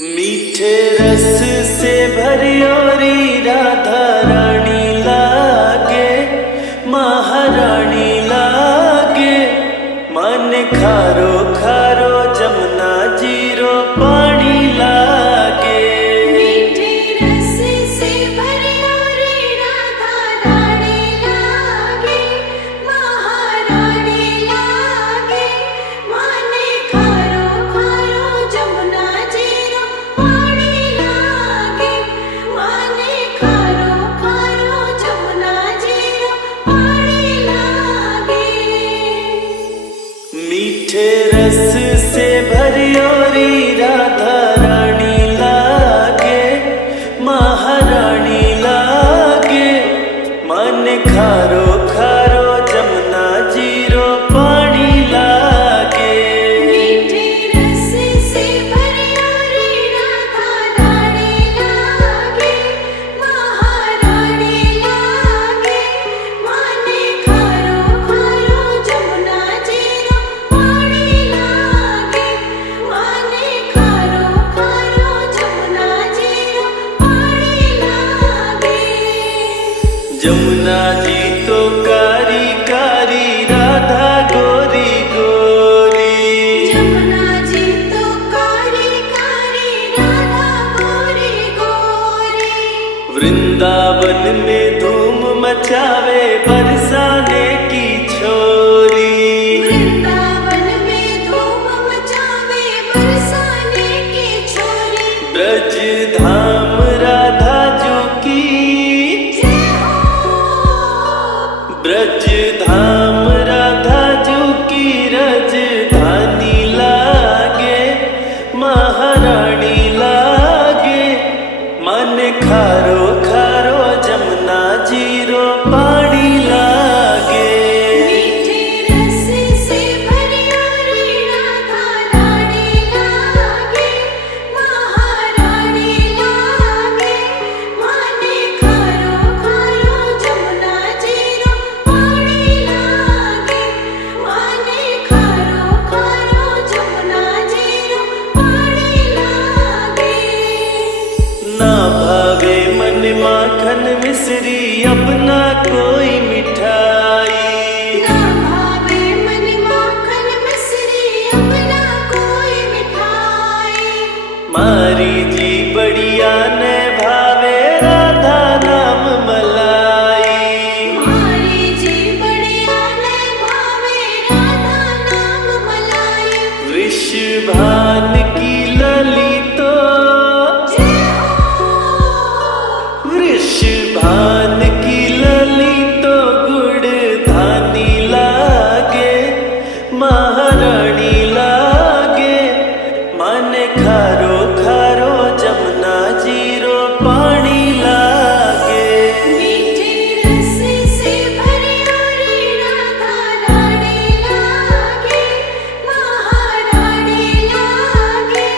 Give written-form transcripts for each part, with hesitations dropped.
मीठे रस से भरियोरी राधा रानी लागे, महारानी लागे। मन खारो खारो जमुना जीरो पानी लागे। मीठे रस से भरियोरी राधा रानी लागे, महारानी लागे। मन खारो खारो जमुना जीरो पानी लागे। मन खारो खारो जमुना जीरो पानी लागे। मीठे रस से भरियोरी राधा रानी लागे, महारानी लागे। मन खारो खारो जमुना जीरो पानी लागे। मीठे रस से भरियोरी राधा रानी लागे, महारानी लागे। मन खारो खारो जमुना जीरो पानी लागे। मन खारो खारो जमुना जीरो पानी लागे। जमुना जी तो कारी कारी, राधा गोरी गोरी। जमुना जी तो कारी कारी, राधा गोरी गोरी। वृंदावन में धूम मचावे बरसाने की छोरी। वृंदावन में धूम मचावे बरसाने की छोरी। ब्रज धाम राधा जू की, जय हो। ब्रज धाम राधा जू की राजधानी लागे, महारानी लागे। मन खारो खारो जमुना जीरो पानी लागे। मीठे रस से भरियोरी राधा रानी लागे, महारानी लागे। मन खारो खारो जमुना जीरो पानी लागे। मन खारो खारो जमुना जीरो पानी लागे। ना भावे मन माखन मिश्री, अपना कोई मिठाई। ना भावे मन माखन मिश्री, अपना कोई मिठाई। मारी जी बढ़िया ने भावे राधा नाम मलाई। मारी जी बढ़िया ने भावे राधा नाम मलाई। वृषभान की लली तो, जय हो। वृषभान की लली तो गुड़धानी लागे, महारानी लागे। मन खारो खारो जमुना जीरो पानी लागे। मीठे रस से भरियोरी राधा रानी लागे, महारानी लागे।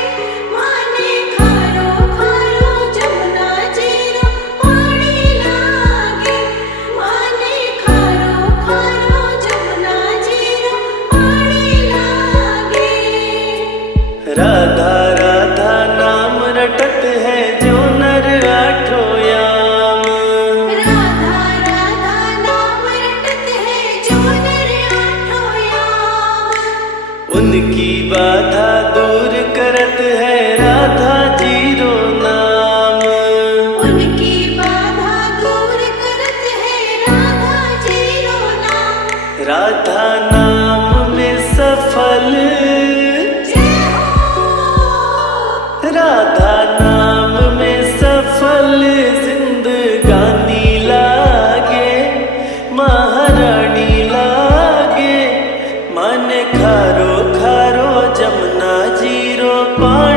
मन खारो खारो जमुना जीरो पानी लागे। मन खारो खारो जमुना जीरो पानी लागे। राधा राधा नाम रटत है जो नर आठों याम। राधा राधा नाम रटत है जो नर आठों याम। उनकी बाधा दूर करत है राधा जीरो नाम। उनकी बाधा दूर करत है राधा जीरो नाम। राधा नाम में सफल, जय हो। राधा नाम में सफल जिंदगानी लागे, महारानी लागे। मन खारो खारो जमुना जीरो पानी